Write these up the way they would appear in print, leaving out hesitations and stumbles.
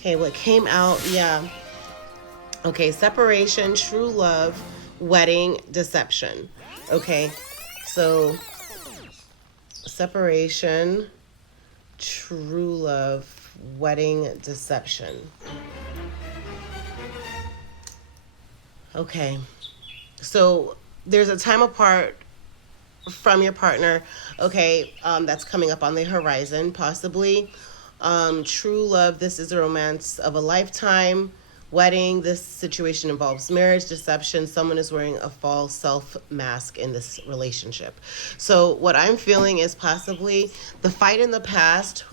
Okay, what came out, yeah. Okay, separation, true love, wedding, deception. Okay, so separation, true love, wedding, deception. Okay, so there's a time apart from your partner, okay, that's coming up on the horizon, possibly. True love, this is a romance of a lifetime. Wedding, this situation involves marriage, deception. Someone is wearing a false self mask in this relationship. So, what I'm feeling is possibly the fight in the past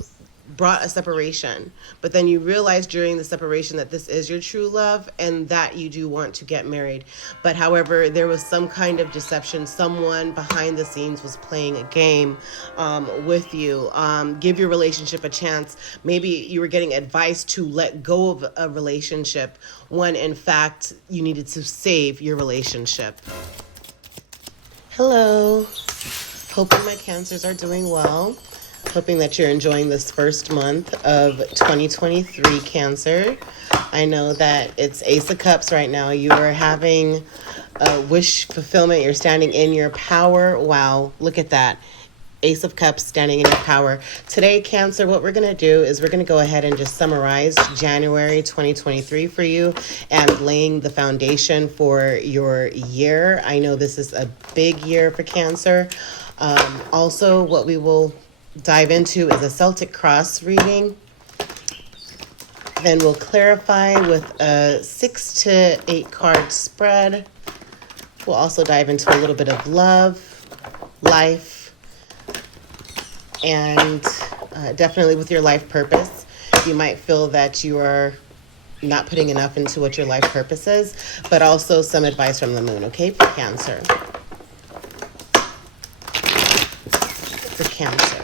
brought a separation, but then you realize during the separation that this is your true love and that you do want to get married. But however, there was some kind of deception. Someone behind the scenes was playing a game with you. Give your relationship a chance. Maybe you were getting advice to let go of a relationship when in fact you needed to save your relationship. Hello. Hoping my cancers are doing well. Hoping that you're enjoying this first month of 2023, Cancer. I know that it's Ace of Cups right now. You are having a wish fulfillment. You're standing in your power. Wow, look at that. Ace of Cups standing in your power. Today, Cancer, what we're going to do is we're going to go ahead and just summarize January 2023 for you and laying the foundation for your year. I know this is a big year for Cancer. Also, what we will dive into is a Celtic cross reading. Then we'll clarify with a 6 to 8 card spread. We'll also dive into a little bit of love, life, and definitely with your life purpose. You might feel that you are not putting enough into what your life purpose is, but also some advice from the moon, okay, for Cancer. For Cancer.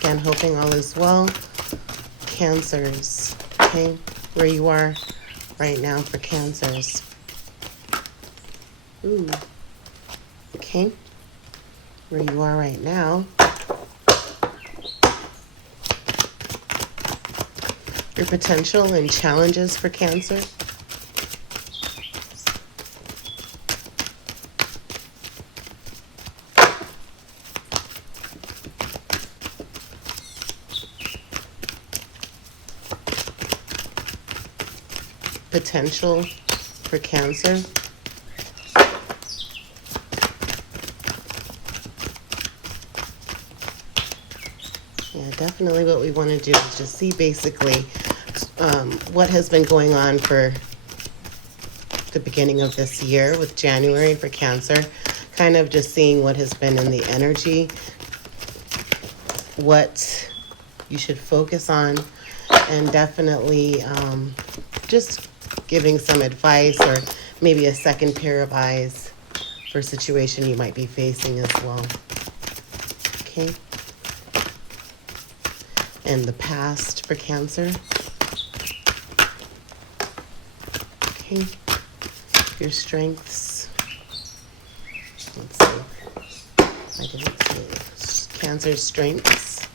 Again, hoping all is well. Cancers, okay, where you are right now for Cancers. Ooh, okay, where you are right now. Your potential and challenges for Cancer. Potential for Cancer. Yeah, definitely what we want to do is just see basically what has been going on for the beginning of this year with January for Cancer. Kind of just seeing what has been in the energy, what you should focus on, and definitely just giving some advice or maybe a second pair of eyes for a situation you might be facing as well. Okay. And the past for Cancer. Okay. Your strengths. Let's see. I didn't see. Cancer's strengths.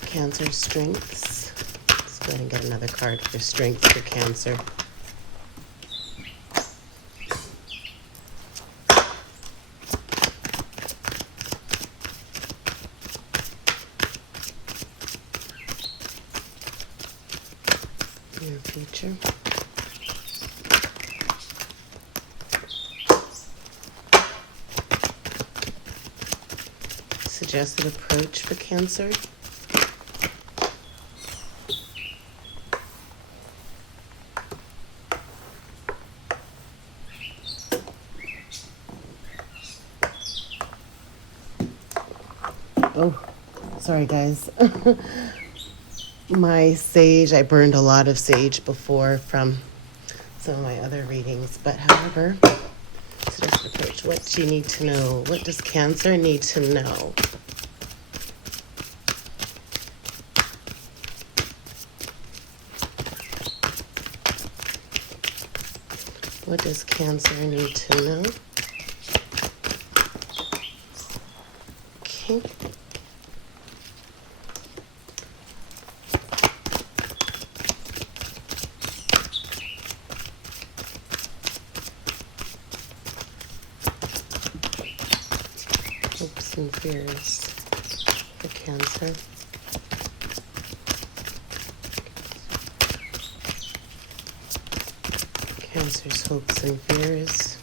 Cancer's strengths. Let's go ahead and get another card for strengths for Cancer. Your future. Suggested approach for Cancer. Oh, sorry guys. My sage, I burned a lot of sage before from some of my other readings, but however, suggested approach. What do you need to know? What does Cancer need to know? What does Cancer need to know? Okay. fears for Cancer. Cancer's hopes and fears.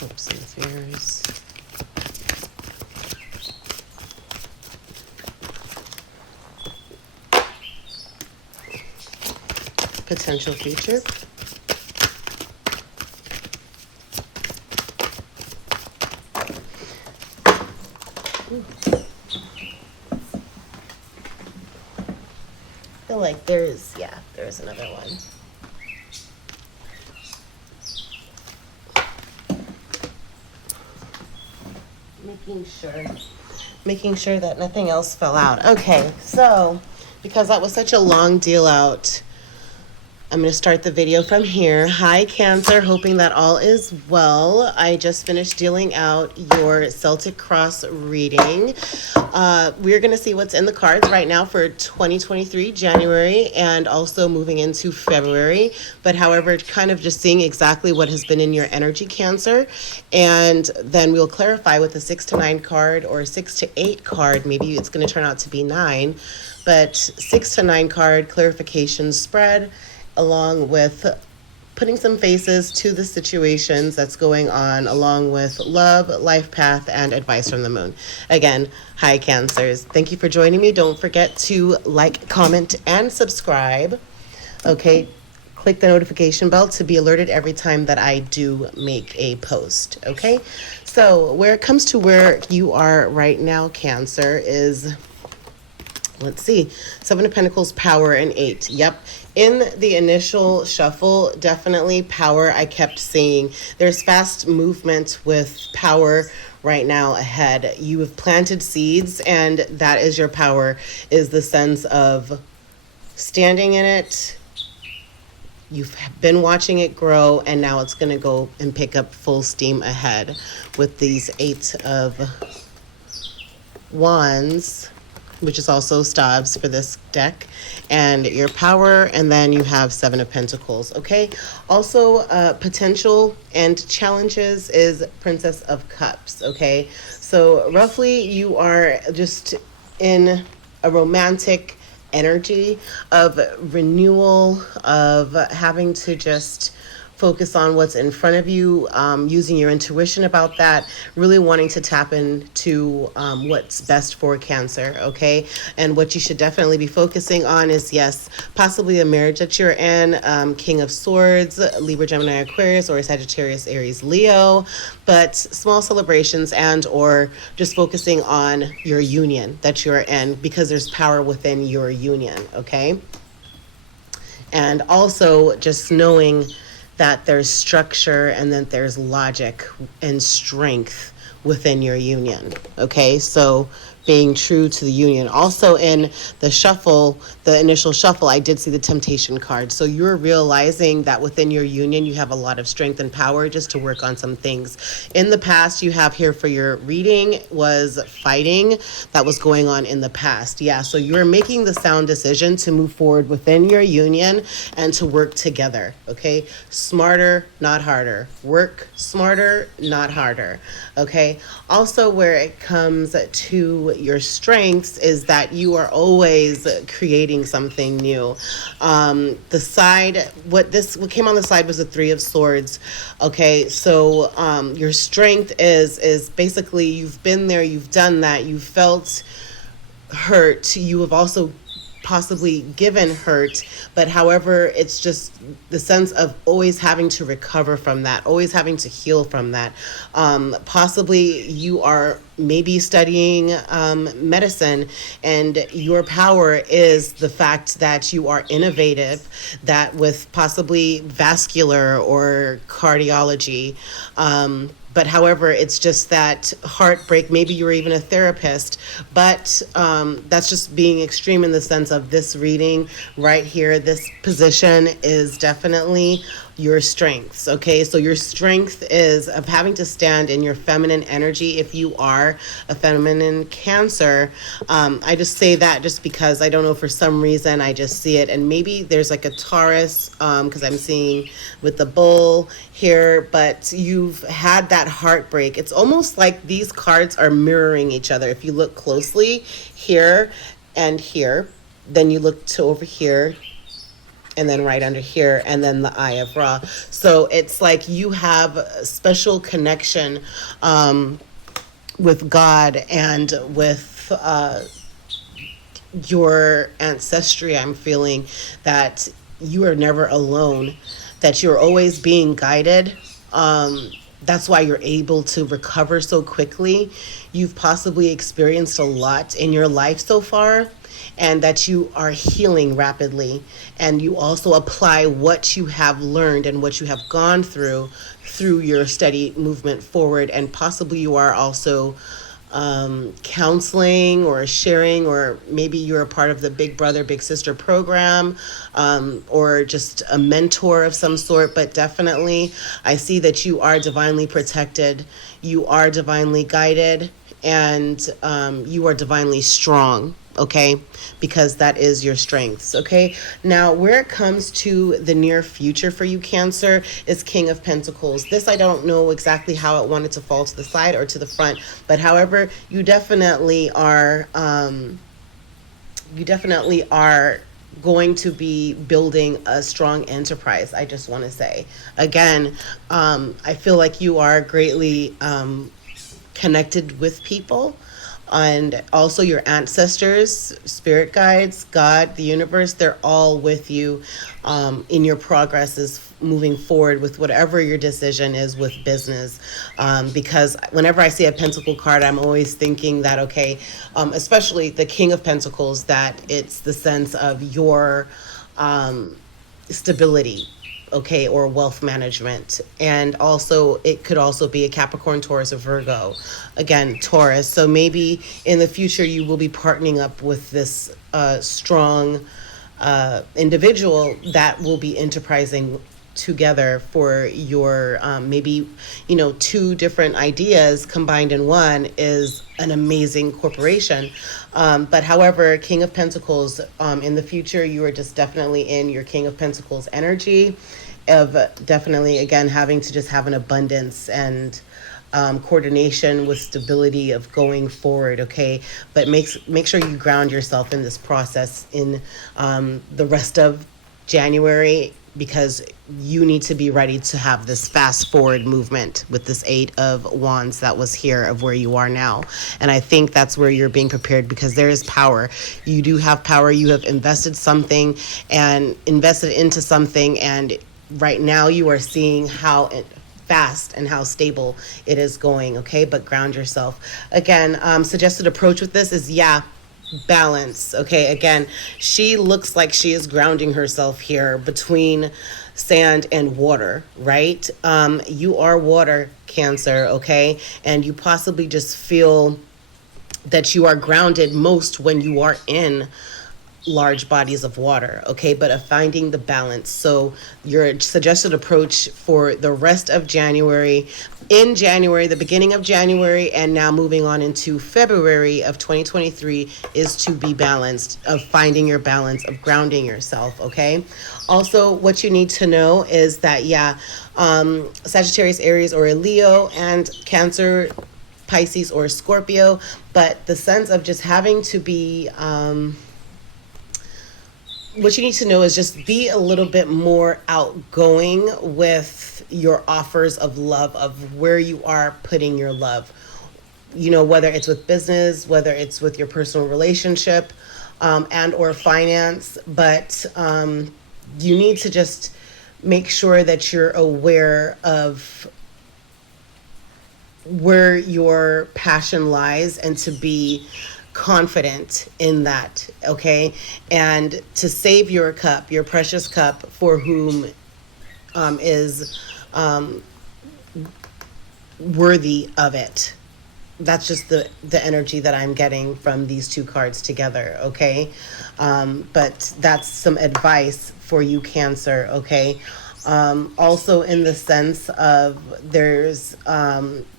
Hopes and fears. Potential future. I feel like there's another one. Making sure that nothing else fell out. Okay, so because that was such a long deal out, I'm going to start the video from here. Hi, Cancer. Hoping that all is well. I just finished dealing out your Celtic Cross reading. We're going to see what's in the cards right now for 2023, January, and also moving into February. But however, kind of just seeing exactly what has been in your energy, Cancer. And then we'll clarify with a 6 to 9 card or 6 to 8 card. Maybe it's going to turn out to be 9. But 6 to 9 card clarification spread, along with putting some faces to the situations that's going on, along with love, life path, and advice from the moon. Again, hi, Cancers. Thank you for joining me. Don't forget to like, comment, and subscribe. Okay, click the notification bell to be alerted every time that I do make a post. Okay, so where it comes to where you are right now, Cancer, is, let's see, 7 of Pentacles, Power, and 8. Yep. In the initial shuffle, definitely Power. I kept seeing there's fast movement with Power right now ahead. You have planted seeds, and that is your power, is the sense of standing in it. You've been watching it grow, and now it's going to go and pick up full steam ahead with these 8 of Wands, which is also Stabs for this deck, and your Power, and then you have 7 of Pentacles, okay? Also, potential and challenges is Princess of Cups, okay? So roughly you are just in a romantic energy of renewal, of having to just focus on what's in front of you, using your intuition about that, really wanting to tap into what's best for Cancer, okay? And what you should definitely be focusing on is, yes, possibly a marriage that you're in, King of Swords, Libra, Gemini, Aquarius, or Sagittarius, Aries, Leo, but small celebrations and or just focusing on your union that you're in, because there's power within your union, okay? And also just knowing that there's structure and that there's logic and strength within your union, okay? So being true to the union. Also in the shuffle, the initial shuffle, I did see the Temptation card. So you're realizing that within your union, you have a lot of strength and power just to work on some things. In the past, you have here for your reading was fighting that was going on in the past. Yeah, so you're making the sound decision to move forward within your union and to work together, okay? Smarter, not harder. Work smarter, not harder, okay? Also, where it comes to your strengths is that you are always creating something new. What came on the side was the 3 of Swords. Okay, so your strength is basically you've been there, you've done that, you felt hurt, you have also possibly given hurt, but however, it's just the sense of always having to recover from that, always having to heal from that. Possibly you are maybe studying medicine, and your power is the fact that you are innovative, that with possibly vascular or cardiology, But however, it's just that heartbreak. Maybe you were even a therapist, but that's just being extreme in the sense of this reading right here. This position is definitely your strengths. Okay, so your strength is of having to stand in your feminine energy. If you are a feminine Cancer, I just say that just because I don't know, for some reason I just see it, and maybe there's like a Taurus, because I'm seeing with the bull here, but you've had that heartbreak. It's almost like these cards are mirroring each other. If you look closely here and here, then you look to over here, and then right under here, and then the Eye of Ra. So it's like you have a special connection with God and with your ancestry. I'm feeling that you are never alone, that you're always being guided. That's why you're able to recover so quickly. You've possibly experienced a lot in your life so far, and that you are healing rapidly. And you also apply what you have learned and what you have gone through your steady movement forward. And possibly you are also counseling or sharing, or maybe you're a part of the Big Brother, Big Sister program, or just a mentor of some sort. But definitely, I see that you are divinely protected, you are divinely guided, and you are divinely strong. Okay, because that is your strengths. Okay, now where it comes to the near future for you, Cancer, is King of Pentacles. This, I don't know exactly how it wanted to fall to the side or to the front, but however, you definitely are going to be building a strong enterprise. I just want to say again, I feel like you are greatly connected with people, and also your ancestors, spirit guides, God, the universe. They're all with you in your progresses moving forward with whatever your decision is with business. Because whenever I see a Pentacle card, I'm always thinking that, okay, especially the King of Pentacles, that it's the sense of your stability, okay, or wealth management. And also, it could also be a Capricorn, Taurus, or Virgo. Again, Taurus. So maybe in the future you will be partnering up with this strong individual that will be enterprising together for your maybe, you know, two different ideas combined in one is an amazing corporation. But however, King of Pentacles, in the future, you are just definitely in your King of Pentacles energy of definitely, again, having to just have an abundance and coordination with stability of going forward. Okay, but make sure you ground yourself in this process in the rest of January, because you need to be ready to have this fast forward movement with this Eight of Wands that was here of where you are now. And I think that's where you're being prepared, because there is power. You do have power. You have invested something and invested into something, and right now you are seeing how fast and how stable it is going. Okay, but ground yourself. Again, suggested approach with this is, balance. Okay, again, she looks like she is grounding herself here between sand and water, right? You are water, Cancer, okay? And you possibly just feel that you are grounded most when you are in large bodies of water, okay, but of finding the balance. So your suggested approach for the rest of January, in January, the beginning of January, and now moving on into February of 2023, is to be balanced, of finding your balance, of grounding yourself. Okay, also what you need to know is that Sagittarius, Aries, or a Leo, and Cancer, Pisces, or Scorpio, but the sense of just having to be what you need to know is just be a little bit more outgoing with your offers of love, of where you are putting your love. You know, whether it's with business, whether it's with your personal relationship, and or finance. But you need to just make sure that you're aware of where your passion lies, and to be confident in that, okay? And to save your cup, your precious cup, for whom is worthy of it. That's just the energy that I'm getting from these two cards together, okay? But that's some advice for you, Cancer, okay? Also, in the sense of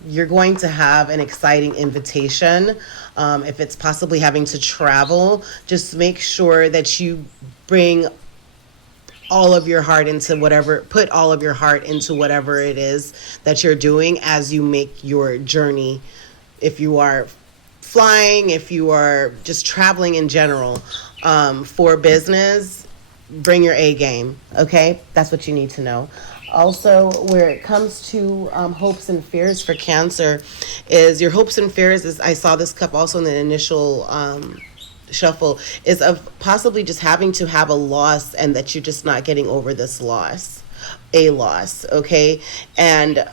you're going to have an exciting invitation. If it's possibly having to travel, just make sure that you bring all of your heart into whatever, put all of your heart into whatever it is that you're doing as you make your journey. If you are flying, if you are just traveling in general, for business, bring your A game, okay? That's what you need to know. Also, where it comes to hopes and fears for Cancer, is your hopes and fears is, I saw this cup also in the initial shuffle, is of possibly just having to have a loss and that you're just not getting over this loss, a loss, okay? And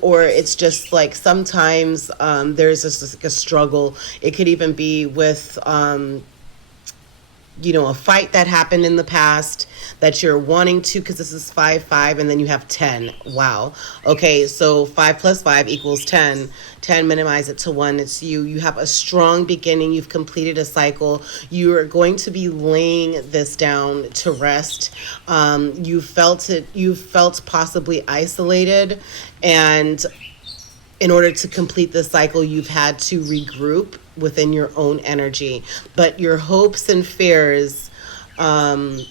or it's just like sometimes there's just like a struggle. It could even be with a fight that happened in the past that you're wanting to, because this is 5 5 and then you have 10. Wow. Okay, so 5 plus 5 equals 10. 10, minimize it to 1. It's you have a strong beginning. You've completed a cycle. You are going to be laying this down to rest. You felt possibly isolated, and in order to complete the cycle, you've had to regroup within your own energy. But your hopes and fears, I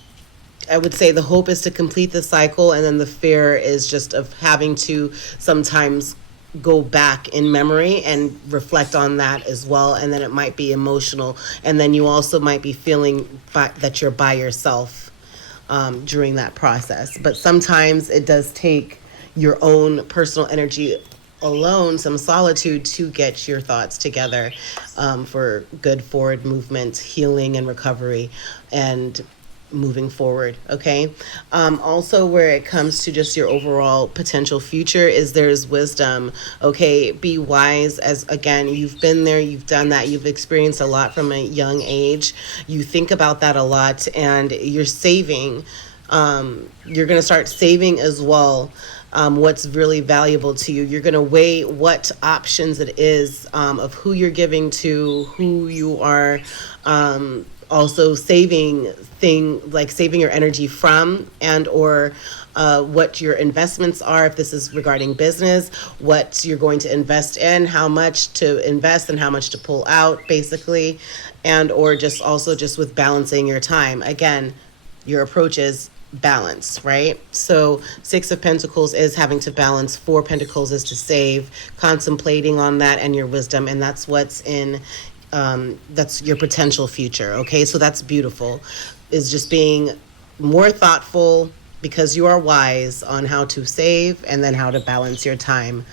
would say the hope is to complete the cycle, and then the fear is just of having to sometimes go back in memory and reflect on that as well. And then it might be emotional. And then you also might be feeling that you're by yourself during that process. But sometimes it does take your own personal energy alone, some solitude, to get your thoughts together for good forward movement, healing, and recovery, and moving forward, okay? Also, where it comes to just your overall potential future, is there's wisdom, okay? Be wise, as again, you've been there, you've done that, you've experienced a lot from a young age. You think about that a lot, and you're saving. You're going to start saving as well. What's really valuable to you. You're going to weigh what options it is, of who you're giving to, who you are also saving saving your energy from, and or what your investments are, if this is regarding business, what you're going to invest in, how much to invest and how much to pull out, basically, and or just also just with balancing your time. Again, your approach is balance, right? So 6 of Pentacles is having to balance. 4 Pentacles is to save, contemplating on that, and your wisdom, and that's what's in that's your potential future, okay? So that's beautiful, is just being more thoughtful, because you are wise on how to save and then how to balance your time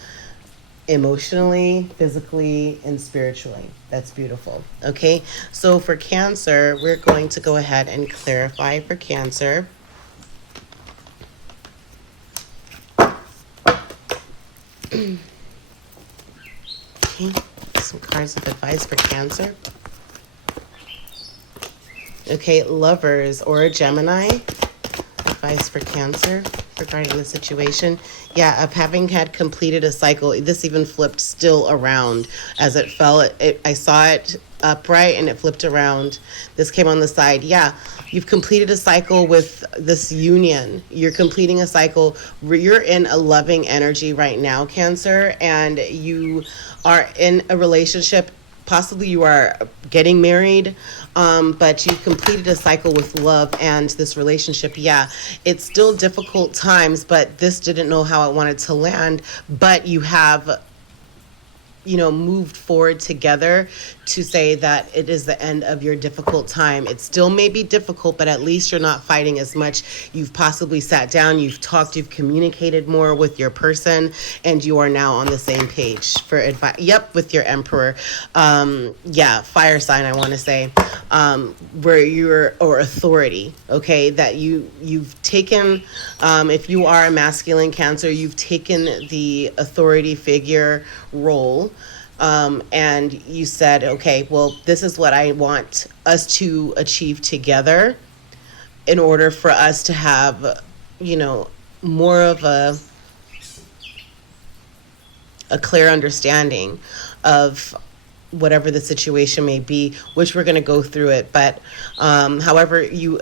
emotionally, physically, and spiritually. That's beautiful, okay? So for Cancer, we're going to go ahead and clarify for Cancer. Okay, some cards of advice for Cancer. Okay, Lovers or a Gemini. Advice for Cancer regarding the situation. Yeah, of having had completed a cycle. This even flipped still around as it fell. I saw it upright and it flipped around. This came on the side. Yeah, you've completed a cycle with this union. You're completing a cycle. You're in a loving energy right now, Cancer, and you are in a relationship. Possibly you are getting married, but you've completed a cycle with love and this relationship. Yeah, it's still difficult times, but this didn't know how it wanted to land. But you have, moved forward together to say that it is the end of your difficult time. It still may be difficult, but at least you're not fighting as much. You've possibly sat down, you've talked, you've communicated more with your person, and you are now on the same page for advice. Yep, with your Emperor. Yeah, fire sign, I want to say, where you're, or authority, okay, that you've taken, if you are a masculine Cancer, you've taken the authority figure role. And you said, okay, well, this is what I want us to achieve together in order for us to have, more of a clear understanding of whatever the situation may be, which we're going to go through it. But however, you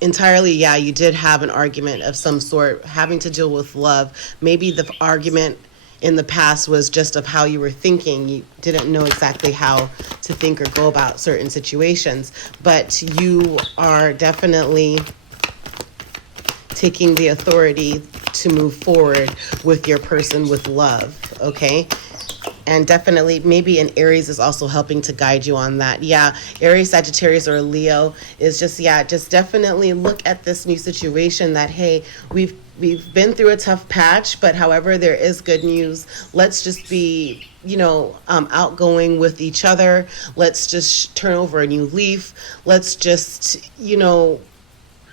entirely, yeah, you did have an argument of some sort having to deal with love. Maybe the argument in the past was just of how you were thinking. You didn't know exactly how to think or go about certain situations, but you are definitely taking the authority to move forward with your person with love, okay? And definitely, maybe an Aries is also helping to guide you on that. Yeah, Aries, Sagittarius, or Leo is just, yeah, just definitely look at this new situation that, hey, we've been through a tough patch, but however, there is good news. Let's just be, outgoing with each other. Let's just turn over a new leaf. Let's just,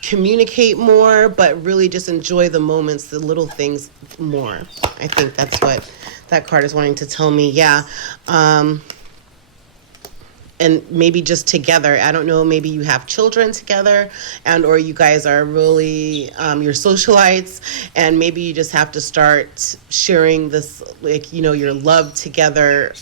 communicate more, but really just enjoy the moments, the little things more. I think that's what that card is wanting to tell me. Yeah. And maybe just together. I don't know, maybe you have children together, and or you guys are really you're socialites, and maybe you just have to start sharing this, like, your love together,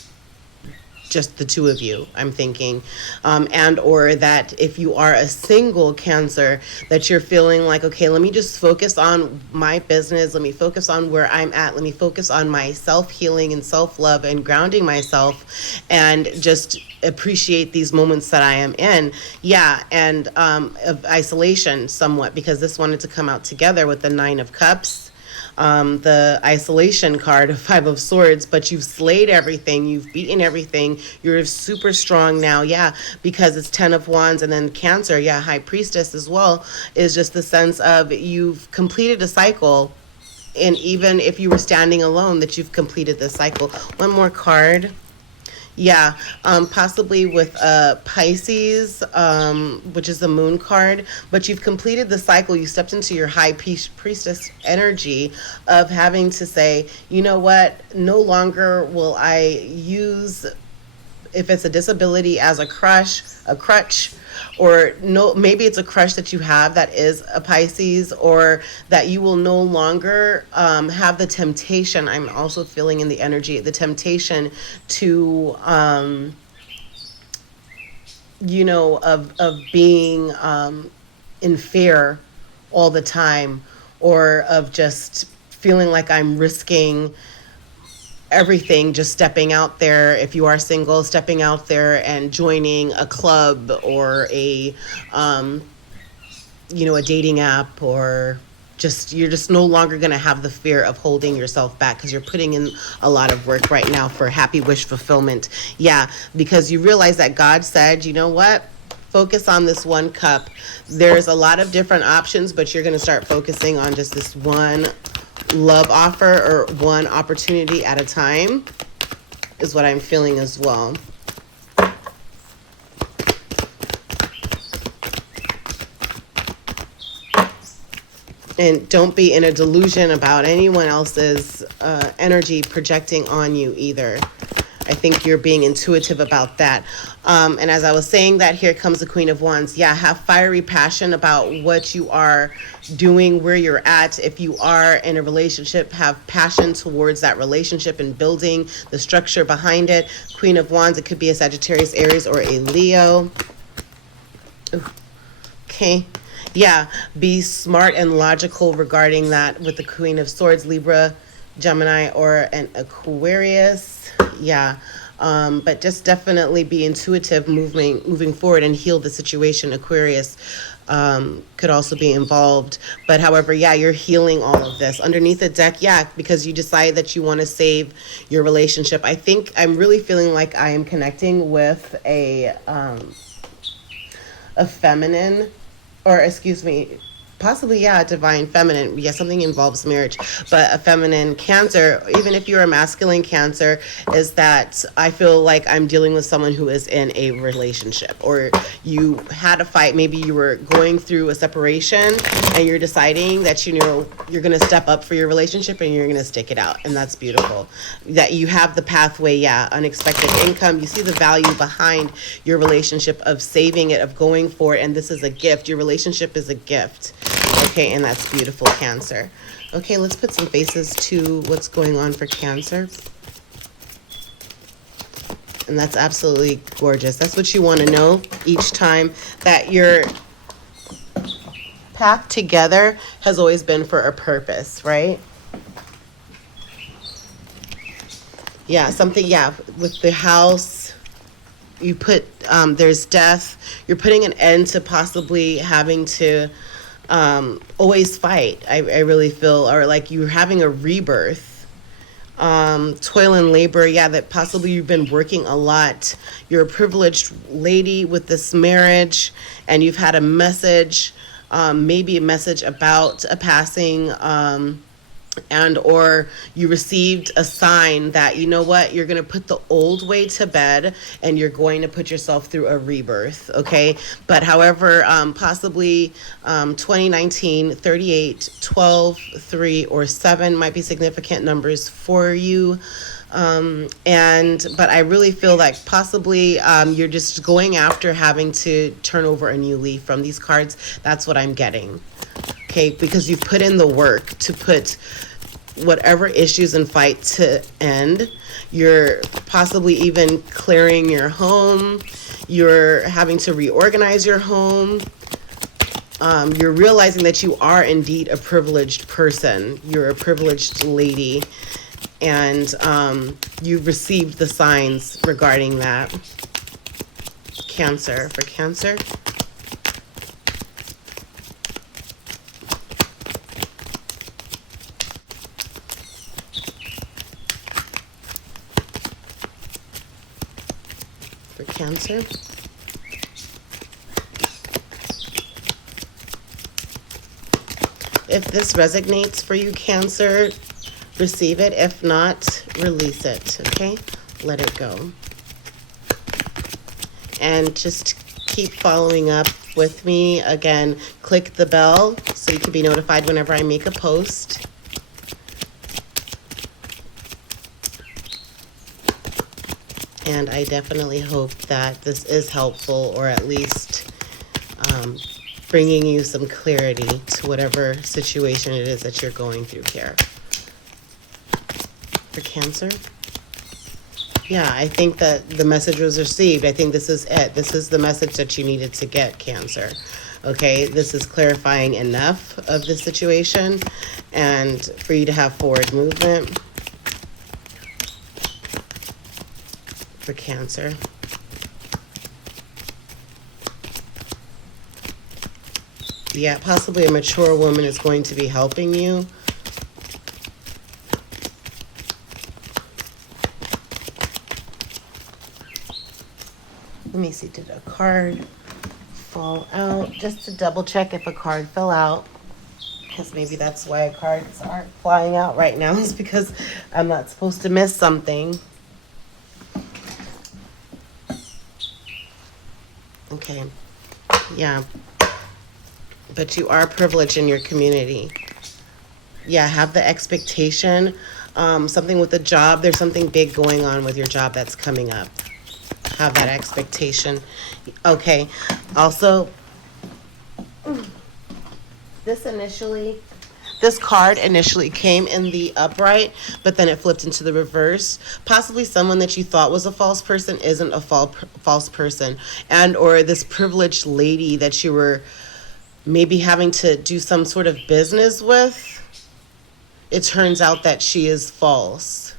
just the two of you, I'm thinking. And or that if you are a single Cancer, that you're feeling like, okay, let me just focus on my business. Let me focus on where I'm at. Let me focus on my self-healing and self-love and grounding myself, and just appreciate these moments that I am in. Yeah, and of isolation somewhat, because this wanted to come out together with the Nine of Cups, the isolation card of Five of Swords, but you've slayed everything, you've beaten everything, you're super strong now. Yeah, because it's Ten of Wands, and then Cancer, yeah, High Priestess as well, is just the sense of you've completed a cycle, and even if you were standing alone, that you've completed this cycle. One more card. Yeah, possibly with Pisces, which is the moon card, but you've completed the cycle. You stepped into your high priestess energy of having to say, you know what, no longer will I use, if it's a disability, as a crutch, or no, maybe it's a crush that you have that is a Pisces, or that you will no longer have the temptation. I'm also feeling in the energy, the temptation to, of being in fear all the time, or of just feeling like I'm risking everything, just stepping out there. If you are single, stepping out there and joining a club, or a dating app, or just, you're just no longer going to have the fear of holding yourself back, because you're putting in a lot of work right now for happy wish fulfillment. Yeah, because you realize that God said, you know what, focus on this one cup. There's a lot of different options, but you're going to start focusing on just this one love offer, or one opportunity at a time, is what I'm feeling as well. And don't be in a delusion about anyone else's energy projecting on you either. I think you're being intuitive about that. And as I was saying that, here comes the Queen of Wands. Yeah, have fiery passion about what you are doing, where you're at. If you are in a relationship, have passion towards that relationship and building the structure behind it. Queen of Wands, it could be a Sagittarius, Aries, or a Leo. Ooh. Okay. Yeah, be smart and logical regarding that with the Queen of Swords, Libra, Gemini, or an Aquarius. Yeah, but just definitely be intuitive moving forward and heal the situation. Aquarius could also be involved. But however, yeah, you're healing all of this. Underneath the deck, yeah, because you decide that you want to save your relationship. I think I'm really feeling like I am connecting with a feminine, or excuse me, possibly, yeah, divine feminine. Yeah, something involves marriage, but a feminine Cancer, even if you're a masculine Cancer, is that I feel like I'm dealing with someone who is in a relationship, or you had a fight. Maybe you were going through a separation, and you're deciding that, you're going to step up for your relationship, and you're going to stick it out. And that's beautiful that you have the pathway. Yeah, unexpected income. You see the value behind your relationship, of saving it, of going for it. And this is a gift. Your relationship is a gift. Okay, and that's beautiful, Cancer. Okay, let's put some faces to what's going on for Cancer. And that's absolutely gorgeous. That's what you want to know each time, that your path together has always been for a purpose, right? Yeah, something, yeah, with the house, you put, there's death. You're putting an end to possibly having to always fight, I really feel, or like you're having a rebirth. Toil and labor, yeah, that possibly you've been working a lot. You're a privileged lady with this marriage, and you've had a message, maybe a message about a passing, and or you received a sign that, you know what, you're going to put the old way to bed and you're going to put yourself through a rebirth. Okay, but however, possibly 2019, 38, 12, 3, or 7 might be significant numbers for you. But I really feel like possibly you're just going after having to turn over a new leaf from these cards. That's what I'm getting. Okay, because you've put in the work to put whatever issues and fight to end. You're possibly even clearing your home. You're having to reorganize your home. You're realizing that you are indeed a privileged person. You're a privileged lady. And you've received the signs regarding that. Cancer. For Cancer. For Cancer. If this resonates for you, Cancer, receive it. If not, release it. Okay? Let it go. And just keep following up with me. Again, click the bell so you can be notified whenever I make a post. And I definitely hope that this is helpful, or at least bringing you some clarity to whatever situation it is that you're going through here. For Cancer. Yeah, I think that the message was received. I think this is it. This is the message that you needed to get, Cancer. Okay, this is clarifying enough of the situation and for you to have forward movement. For Cancer. Yeah, possibly a mature woman is going to be helping you. Let me see, did a card fall out? Just to double check if a card fell out, because maybe that's why cards aren't flying out right now, is because I'm not supposed to miss something. Okay, yeah, but you are privileged in your community. Yeah, have the expectation. Something with the job, there's something big going on with your job that's coming up. Have that expectation. Okay, also, this card initially came in the upright, but then it flipped into the reverse. Possibly someone that you thought was a false person isn't a false person. And or this privileged lady that you were maybe having to do some sort of business with, it turns out that she is false.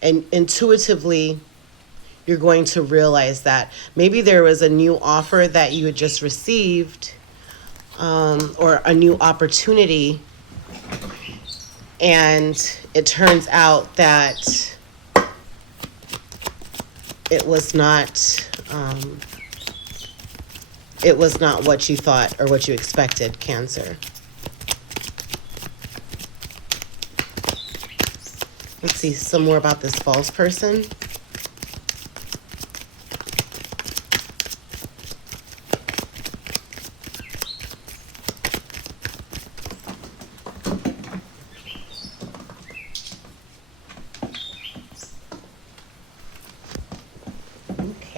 And intuitively, you're going to realize that maybe there was a new offer that you had just received, or a new opportunity, and it turns out that it was not what you thought or what you expected, Cancer. Let's see some more about this false person.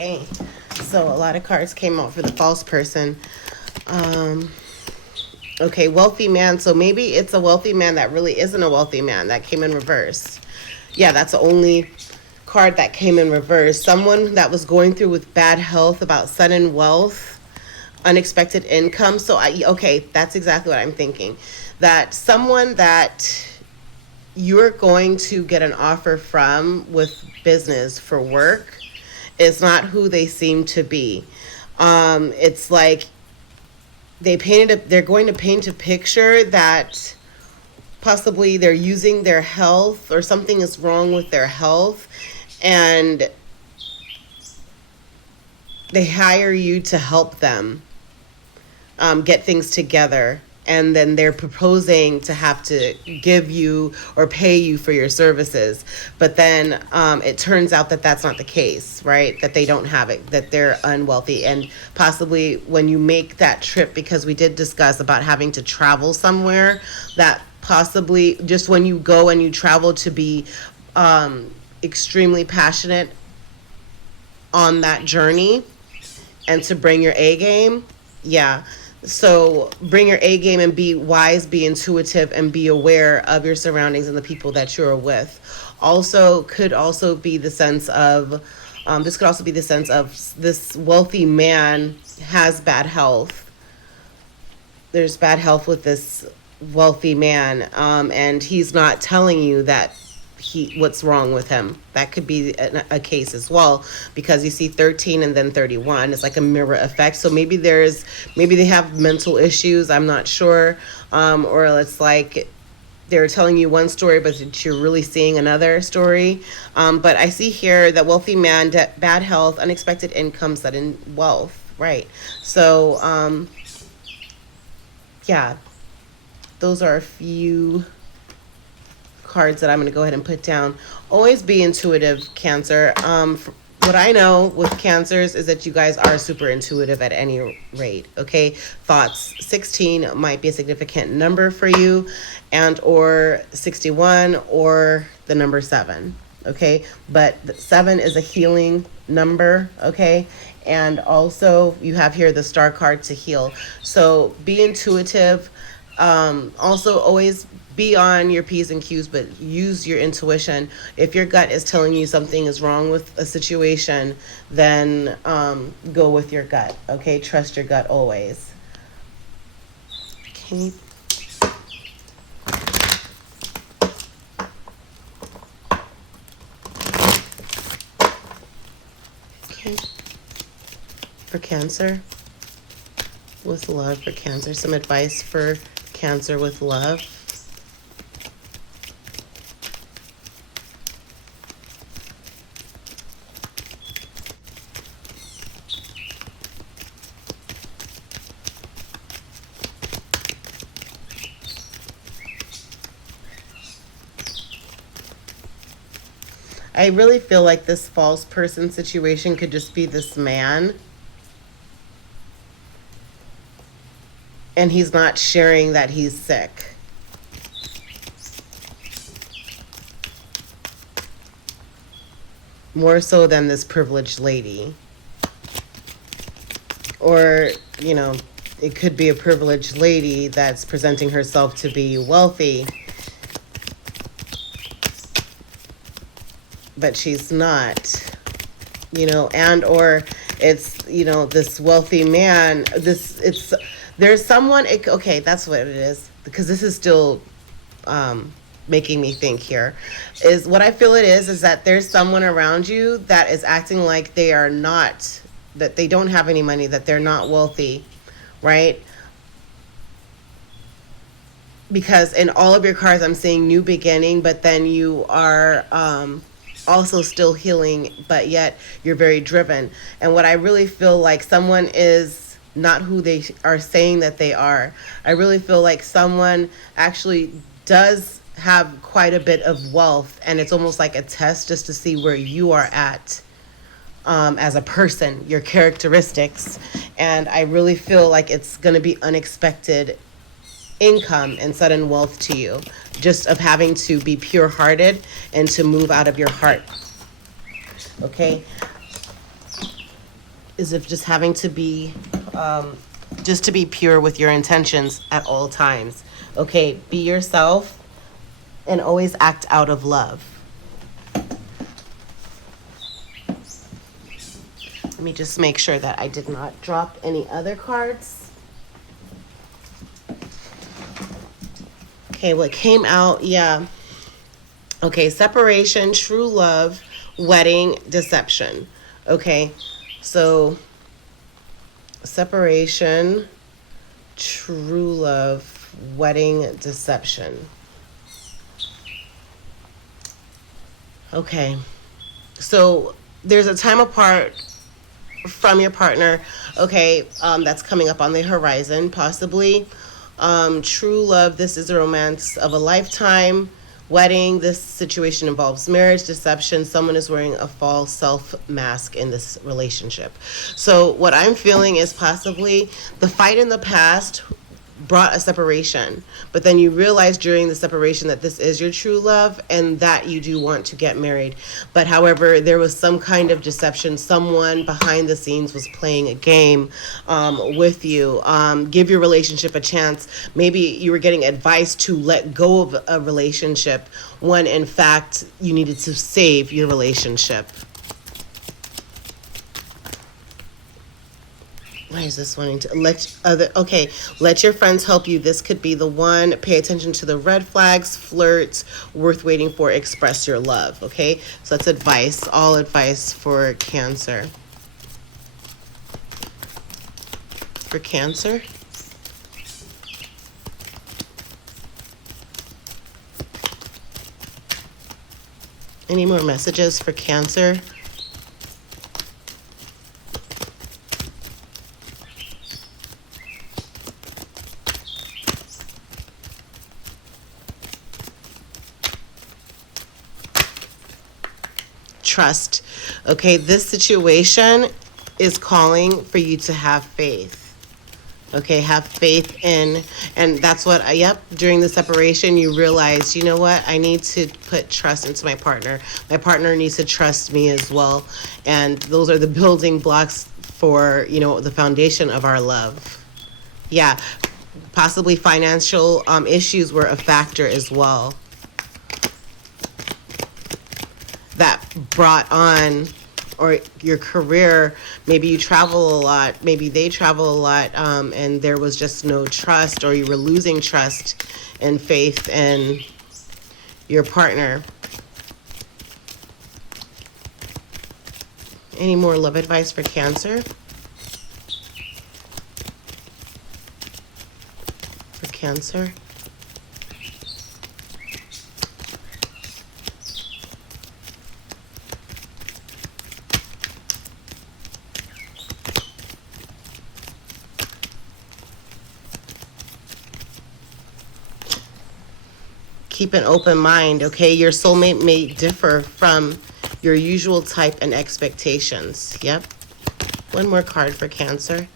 Okay, so a lot of cards came out for the false person. Okay, wealthy man. So maybe it's a wealthy man that really isn't a wealthy man that came in reverse. Yeah, that's the only card that came in reverse. Someone that was going through with bad health, about sudden wealth, unexpected income. So okay, that's exactly what I'm thinking. That someone that you're going to get an offer from with business for work is not who they seem to be. It's like they're going to paint a picture that possibly they're using their health or something is wrong with their health, and they hire you to help them get things together, and then they're proposing to have to give you or pay you for your services. But then it turns out that that's not the case, right? That they don't have it, that they're unwealthy. And possibly when you make that trip, because we did discuss about having to travel somewhere, that possibly just when you go and you travel to be extremely passionate on that journey and to bring your A game. Yeah. So bring your A game and be wise, be intuitive, and be aware of your surroundings and the people that you're with. Also, could also be the sense of, this could also be the sense of this wealthy man has bad health. There's bad health with this wealthy man, and he's not telling you that what's wrong with him. That could be a case as well, because you see 13 and then 31. It's like a mirror effect. So maybe they have mental issues. I'm not sure, or it's like they're telling you one story, but you're really seeing another story. But I see here that wealthy man, bad health, unexpected income, sudden wealth. Right. So yeah, those are a few cards that I'm going to go ahead and put down. Always be intuitive, Cancer. What I know with Cancers is that you guys are super intuitive at any rate. Okay, thoughts. 16 might be a significant number for you, and or 61 or the number 7. Okay, but 7 is a healing number. Okay, and also you have here the star card to heal. So be intuitive. Also always be on your P's and Q's, but use your intuition. If your gut is telling you something is wrong with a situation, then go with your gut. Okay, trust your gut always. Okay. Okay. For Cancer, with love for Cancer, some advice for Cancer with love. I really feel like this false person situation could just be this man, and he's not sharing that he's sick. More so than this privileged lady. Or, it could be a privileged lady that's presenting herself to be wealthy, but she's not, and or it's, this wealthy man, there's someone, okay, that's what it is, because this is still making me think here, is what I feel it is that there's someone around you that is acting like they are not, that they don't have any money, that they're not wealthy, right? Because in all of your cards, I'm seeing new beginning, but then you are also still healing, but yet you're very driven. And what I really feel like someone is not who they are saying that they are. I really feel like someone actually does have quite a bit of wealth, and it's almost like a test just to see where you are at as a person, your characteristics. And I really feel like it's going to be unexpected income and sudden wealth to you, just of having to be pure-hearted and to move out of your heart. Okay, is of just having to be just to be pure with your intentions at all times. Okay, be yourself and always act out of love. Let me just make sure that I did not drop any other cards. Okay, what came out, yeah. Okay, separation, true love, wedding, deception. Okay, so separation, true love, wedding, deception. Okay, so there's a time apart from your partner, okay, that's coming up on the horizon, possibly. True love, this is a romance of a lifetime. Wedding, this situation involves marriage, deception. Someone is wearing a false self mask in this relationship. So, what I'm feeling is possibly the fight in the past brought a separation, but then you realize during the separation that this is your true love and that you do want to get married. But however, there was some kind of deception. Someone behind the scenes was playing a game with you. Give your relationship a chance. Maybe you were getting advice to let go of a relationship when in fact you needed to save your relationship. Why is this wanting to let your friends help you? This could be the one. Pay attention to the red flags, flirt, worth waiting for, express your love. Okay, so that's advice, all advice for Cancer. For Cancer. Any more messages for Cancer? Trust. Okay, this situation is calling for you to have faith. Okay, have faith in, and that's what, during the separation, you realize, you know what, I need to put trust into my partner. My partner needs to trust me as well. And those are the building blocks for, the foundation of our love. Yeah, possibly financial issues were a factor as well. That brought on, or your career, maybe you travel a lot, maybe they travel a lot, and there was just no trust, or you were losing trust and faith in your partner. Any more love advice for Cancer? For Cancer? Keep an open mind, okay? Your soulmate may differ from your usual type and expectations. Yep. One more card for Cancer.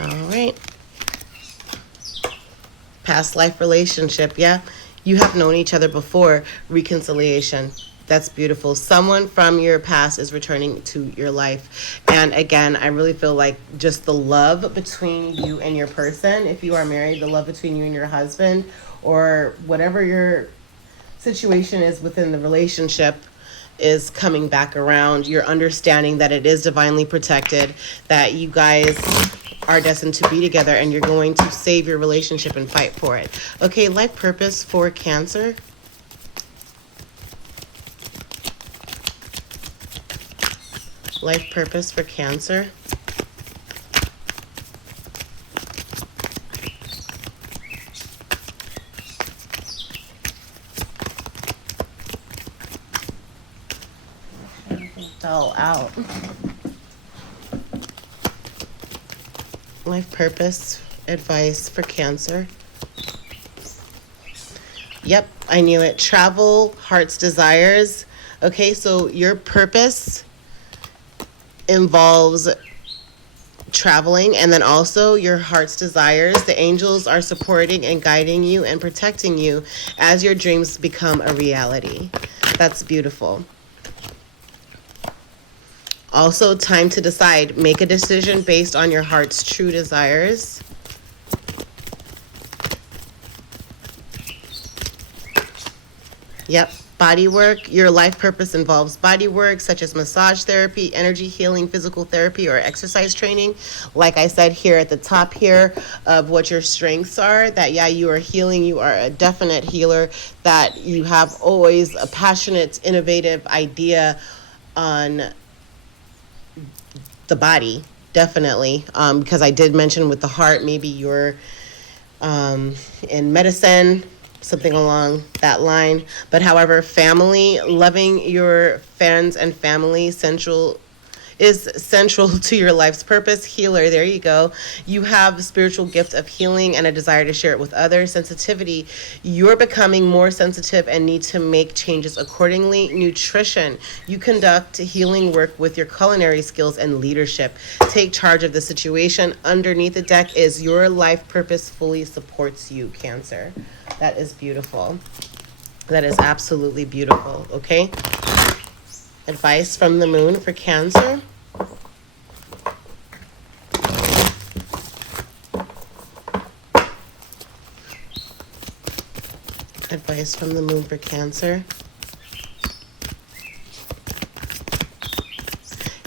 All right. Past life relationship, yeah? You have known each other before. Reconciliation. That's beautiful. Someone from your past is returning to your life. And again, I really feel like just the love between you and your person, if you are married, the love between you and your husband, or whatever your situation is within the relationship, is coming back around. You're understanding that it is divinely protected, that you guys are destined to be together, and you're going to save your relationship and fight for it. Okay, life purpose for Cancer. Life purpose for Cancer. It's all out. Life purpose advice for Cancer. Yep, I knew it. Travel, heart's desires. Okay, so your purpose involves traveling, and then also your heart's desires. The angels are supporting and guiding you and protecting you as your dreams become a reality. That's beautiful. Also, time to decide. Make a decision based on your heart's true desires. Yep. Body work. Your life purpose involves body work such as massage therapy, energy healing, physical therapy, or exercise training. Like I said here at the top here of what your strengths are, that yeah, you are healing, you are a definite healer, that you have always a passionate, innovative idea on the body, definitely. Because I did mention with the heart, maybe you're in medicine, something along that line. But however, family, loving your fans and family is central to your life's purpose. Healer, there you go. You have the spiritual gift of healing and a desire to share it with others. Sensitivity, you're becoming more sensitive and need to make changes accordingly. Nutrition, you conduct healing work with your culinary skills and leadership. Take charge of the situation. Underneath the deck is your life purpose fully supports you, Cancer. That is beautiful. That is absolutely beautiful, okay? Advice from the moon for Cancer. Advice from the moon for Cancer.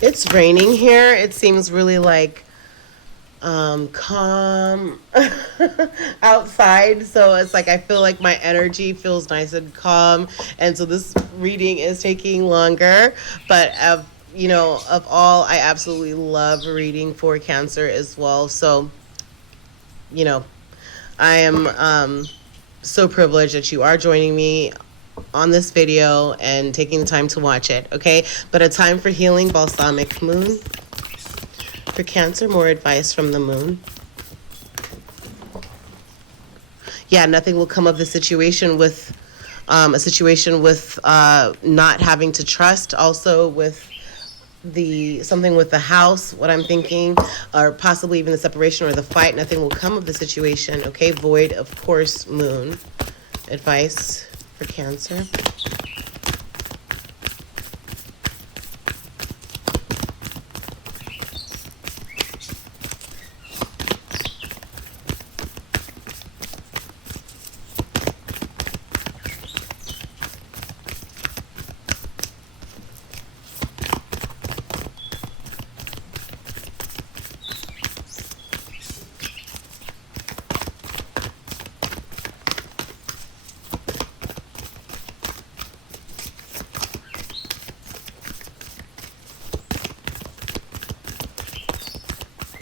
It's raining here. It seems really like calm outside, so it's like I feel like my energy feels nice and calm, and so this reading is taking longer, but of all, I absolutely love reading for Cancer as well. So I am so privileged that you are joining me on this video and taking the time to watch it. Okay, but a time for healing, balsamic moon. For Cancer, more advice from the moon. Yeah, nothing will come of the situation with not having to trust. Also with something with the house, what I'm thinking, or possibly even the separation or the fight. Nothing will come of the situation. Okay, void, of course, moon. Advice for Cancer.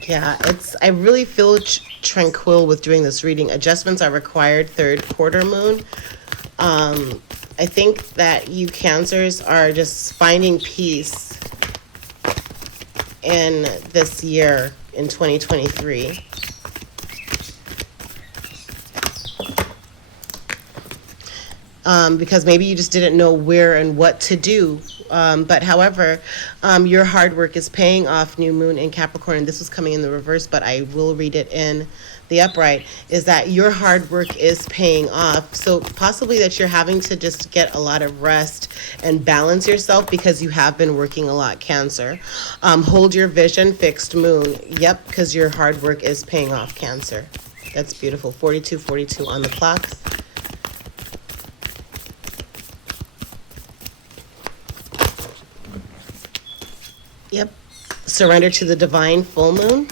Yeah, I really feel tranquil with doing this reading. Adjustments are required, third quarter moon. I think that you Cancers are just finding peace in this year, in 2023. Because maybe you just didn't know where and what to do. But however, your hard work is paying off, new moon in Capricorn. And this was coming in the reverse, but I will read it in the upright, is that your hard work is paying off. So possibly that you're having to just get a lot of rest and balance yourself because you have been working a lot, Cancer. Hold your vision, fixed moon. Yep, because your hard work is paying off, Cancer. That's beautiful. 42:42 on the clock. Yep. Surrender to the divine, full moon.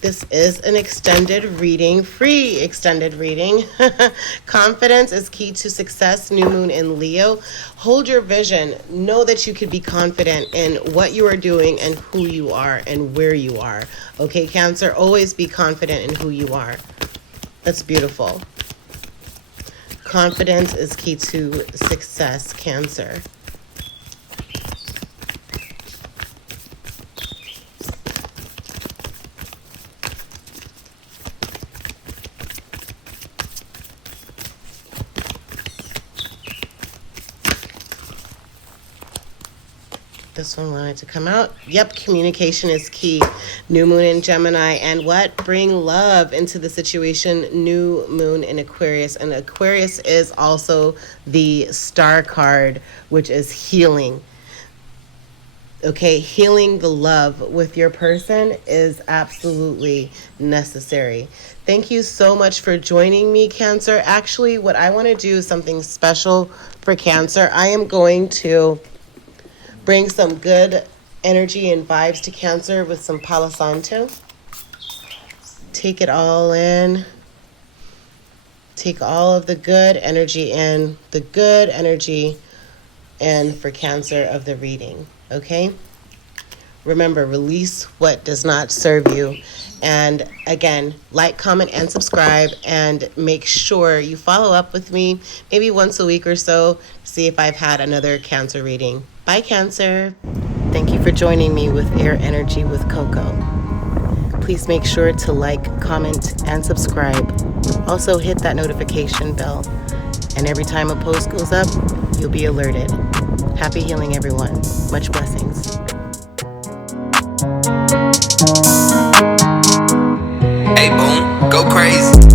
This is an extended reading, free extended reading. Confidence is key to success, new moon in Leo. Hold your vision. Know that you can be confident in what you are doing and who you are and where you are. Okay, Cancer, always be confident in who you are. That's beautiful. Confidence is key to success, Cancer. This one wanted to come out. Yep, communication is key. New moon in Gemini. And what? Bring love into the situation. New moon in Aquarius. And Aquarius is also the star card, which is healing. Okay, healing the love with your person is absolutely necessary. Thank you so much for joining me, Cancer. Actually, what I want to do is something special for Cancer. I am going to bring some good energy and vibes to Cancer with some Palo Santo. Take it all in. Take all of the good energy in, the good energy in for Cancer of the reading, okay? Remember, release what does not serve you. And again, like, comment, and subscribe, and make sure you follow up with me maybe once a week or so to see if I've had another Cancer reading. Bye, Cancer. Thank you for joining me with Air Energy with Coco. Please make sure to like, comment, and subscribe. Also, hit that notification bell. And every time a post goes up, you'll be alerted. Happy healing, everyone. Much blessings. Hey, boom, go crazy.